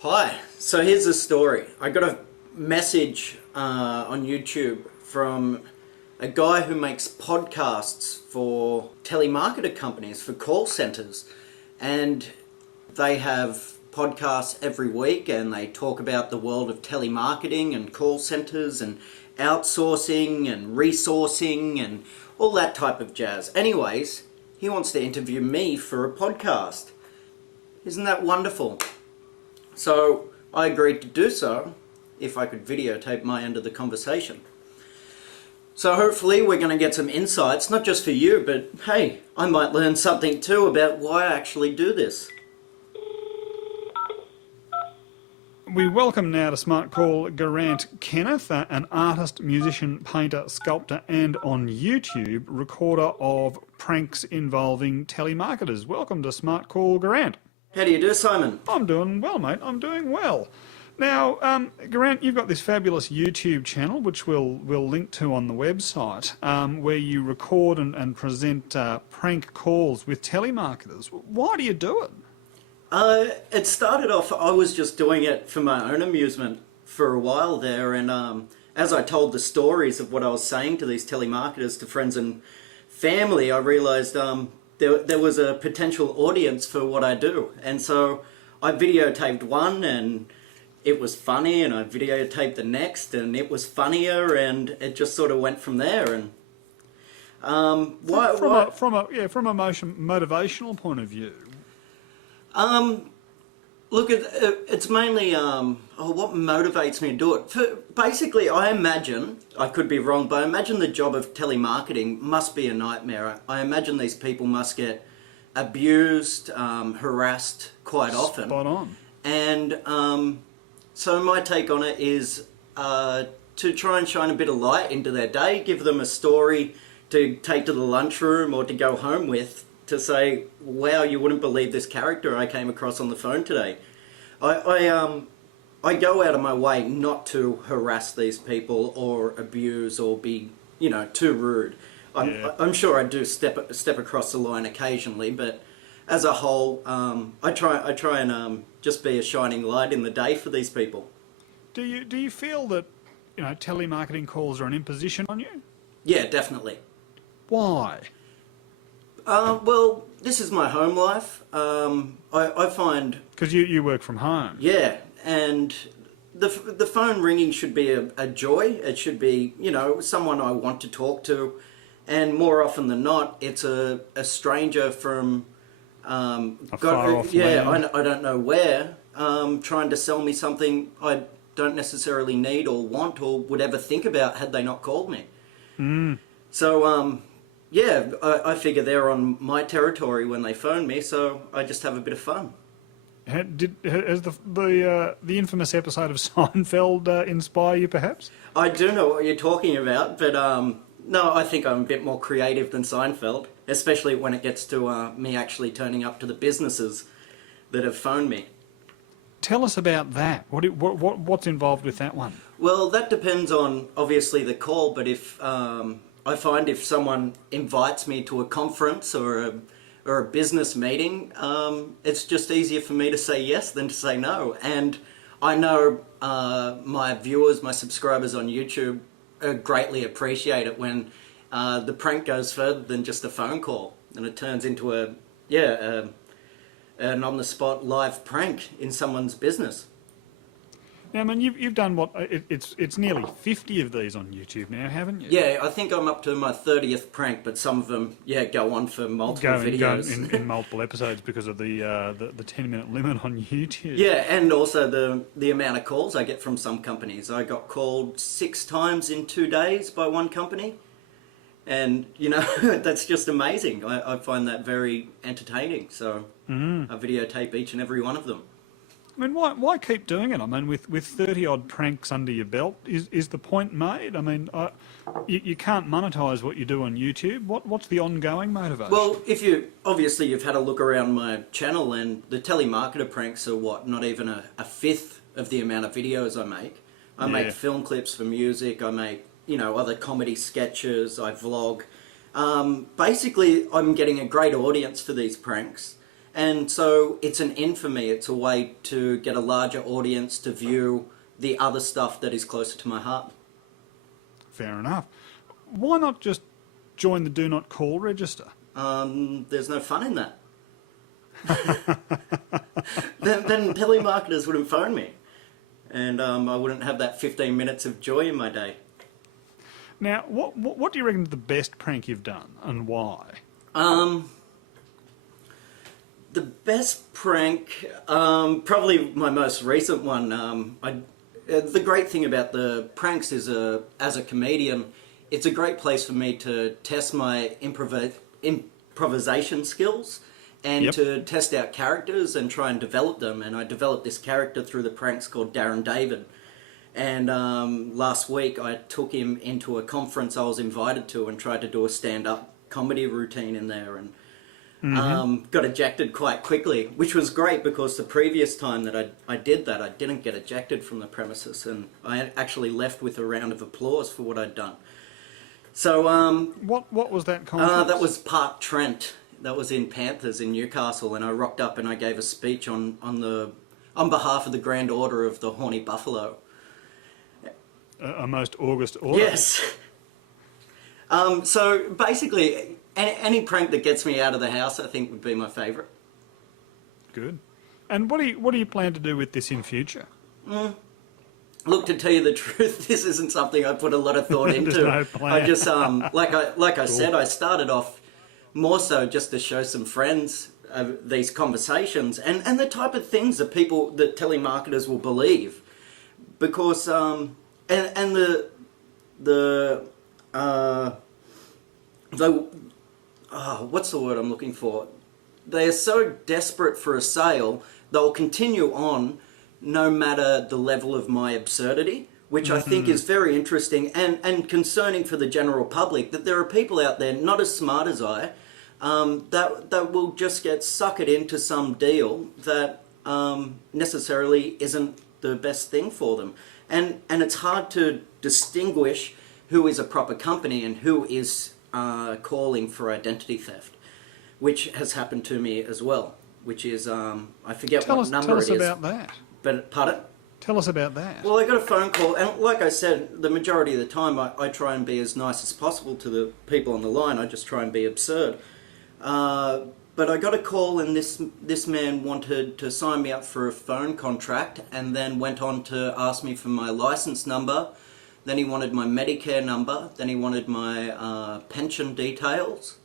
Hi, so here's the story. I got a message on YouTube from a guy who makes podcasts for telemarketer companies, for call centers, and they have podcasts every week and they talk about the world of telemarketing and call centers and outsourcing and resourcing and all that type of jazz. Anyways, he wants to interview me for a podcast. Isn't that wonderful? So I agreed to do so if I could videotape my end of the conversation. So hopefully we're going to get some insights, not just for you, but hey, I might learn something too about why I actually do this. We welcome now to Smart Call Geraint Kenneth, an artist, musician, painter, sculptor and on YouTube recorder of pranks involving telemarketers. Welcome to Smart Call Geraint. How do you do, Simon? I'm doing well, mate. I'm doing well. Now, Geraint, you've got this fabulous YouTube channel, which we'll link to on the website, where you record and present prank calls with telemarketers. Why do you do it? It started off, I was just doing it for my own amusement for a while there, and as I told the stories of what I was saying to these telemarketers, to friends and family, I realised there was a potential audience for what I do. And so I videotaped one and it was funny, and I videotaped the next and it was funnier, and it just sort of went from there. And from a motivational point of view. Look, it's mainly what motivates me to do it. Basically, I imagine, I could be wrong, but I imagine the job of telemarketing must be a nightmare. I imagine these people must get abused, harassed quite often. Spot on. And so my take on it is to try and shine a bit of light into their day, give them a story to take to the lunchroom or to go home with, to say, wow, you wouldn't believe this character I came across on the phone today. I go out of my way not to harass these people or abuse or be, too rude. I'm sure I do step across the line occasionally, but as a whole, I try and just be a shining light in the day for these people. Do you feel that telemarketing calls are an imposition on you? Yeah, definitely. Why? Well, this is my home life. I find... Because you work from home. Yeah, and the phone ringing should be a joy. It should be, someone I want to talk to. And more often than not, it's a stranger from... far off land. I don't know where, trying to sell me something I don't necessarily need or want or would ever think about had they not called me. Mm. So, yeah, I figure they're on my territory when they phone me, so I just have a bit of fun. Has the infamous episode of Seinfeld inspire you, perhaps? I do know what you're talking about, but no, I think I'm a bit more creative than Seinfeld, especially when it gets to me actually turning up to the businesses that have phoned me. Tell us about that. What's involved with that one? Well, that depends on, obviously, the call, but if... I find if someone invites me to a conference or a business meeting, it's just easier for me to say yes than to say no. And I know my viewers, my subscribers on YouTube greatly appreciate it when the prank goes further than just a phone call and it turns into an on-the-spot live prank in someone's business. Now, I mean, you've done it's nearly 50 of these on YouTube now, haven't you? Yeah, I think I'm up to my 30th prank, but some of them, go on for multiple videos. Go in multiple episodes because of the 10-minute limit on YouTube. Yeah, and also the amount of calls I get from some companies. I got called 6 times in 2 days by one company, and, that's just amazing. I find that very entertaining, so I videotape each and every one of them. I mean, why keep doing it? I mean, with 30-odd pranks under your belt, is the point made? I mean, you can't monetise what you do on YouTube. What's the ongoing motivation? Well, you've had a look around my channel, and the telemarketer pranks are not even a fifth of the amount of videos I make. I make film clips for music, I make, other comedy sketches, I vlog. Basically, I'm getting a great audience for these pranks. And so it's an in for me. It's a way to get a larger audience to view the other stuff that is closer to my heart. Fair enough. Why not just join the Do Not Call register? There's no fun in that. then telemarketers wouldn't phone me. And I wouldn't have that 15 minutes of joy in my day. Now, what do you reckon is the best prank you've done, and why? The best prank, probably my most recent one. The great thing about the pranks is, as a comedian, it's a great place for me to test my improvisation skills and to test out characters and try and develop them. And I developed this character through the pranks called Darren David. And last week I took him into a conference I was invited to and tried to do a stand-up comedy routine in there, and got ejected quite quickly, which was great because the previous time that I did that, I didn't get ejected from the premises, and I actually left with a round of applause for what I'd done. So what was that conference? that was Park Trent. That was in Panthers in Newcastle, and I rocked up and I gave a speech on behalf of the Grand Order of the Horny Buffalo. A most august order. Yes. So basically, any prank that gets me out of the house, I think, would be my favourite. Good. And what do you plan to do with this in future? Look, to tell you the truth, this isn't something I put a lot of thought into. There's no plan. I just, like I said, I started off more so just to show some friends these conversations and the type of things that telemarketers will believe, because what's the word I'm looking for? They are so desperate for a sale, they'll continue on no matter the level of my absurdity, which I think is very interesting and concerning for the general public, that there are people out there not as smart as I that will just get suckered into some deal that necessarily isn't the best thing for them. And it's hard to distinguish who is a proper company and who is calling for identity theft, which has happened to me as well, which is, I forget what number it is. Tell us about that. But, pardon? Tell us about that. Well, I got a phone call, and like I said, the majority of the time I try and be as nice as possible to the people on the line. I just try and be absurd. But I got a call, and this man wanted to sign me up for a phone contract, and then went on to ask me for my license number. Then he wanted my Medicare number. Then he wanted my pension details.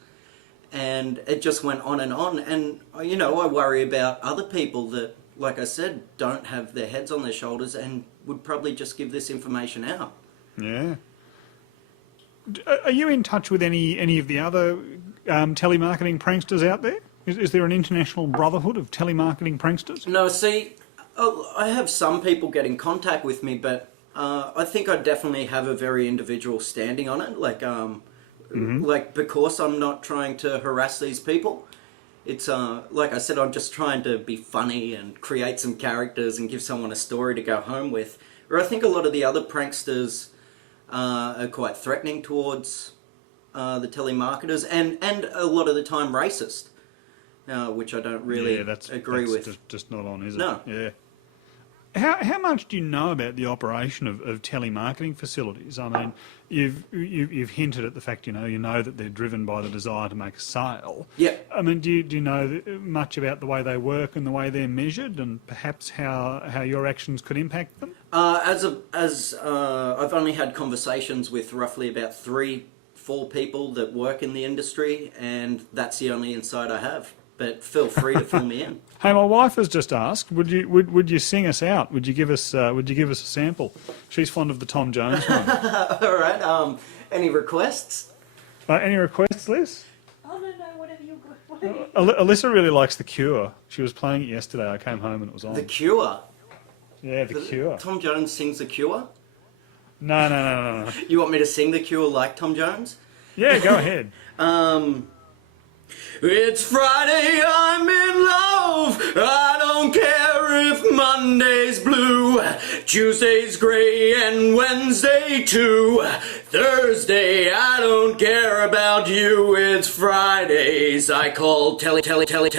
And it just went on. And, you know, I worry about other people that, like I said, don't have their heads on their shoulders and would probably just give this information out. Yeah. Are you in touch with any of the other telemarketing pranksters out there? Is there an international brotherhood of telemarketing pranksters? No, see, I have some people get in contact with me, but I think I definitely have a very individual standing on it. Like because I'm not trying to harass these people. It's like I said, I'm just trying to be funny and create some characters and give someone a story to go home with. Or I think a lot of the other pranksters are quite threatening towards the telemarketers and a lot of the time racist, which I don't really agree with. Just not on, is it? No. Yeah. How much do you know about the operation of telemarketing facilities? I mean, you've hinted at the fact you know that they're driven by the desire to make a sale. Yeah. I mean, do you know much about the way they work and the way they're measured, and perhaps how your actions could impact them? I've only had conversations with roughly about 3-4 people that work in the industry, and that's the only insight I have. But feel free to fill me in. Hey, my wife has just asked, would you sing us out? Would you give us a sample? She's fond of the Tom Jones one. All right. Any requests? Any requests, Liz? Oh no, whatever you got. Alyssa really likes The Cure. She was playing it yesterday. I came home and it was on. The Cure. Yeah, The Cure. Tom Jones sings The Cure? No. You want me to sing The Cure like Tom Jones? Yeah, go ahead. It's Friday, I'm in love. I don't care if Monday's blue, Tuesday's grey, and Wednesday too. Thursday, I don't care about you, it's Fridays. I call telemarketers.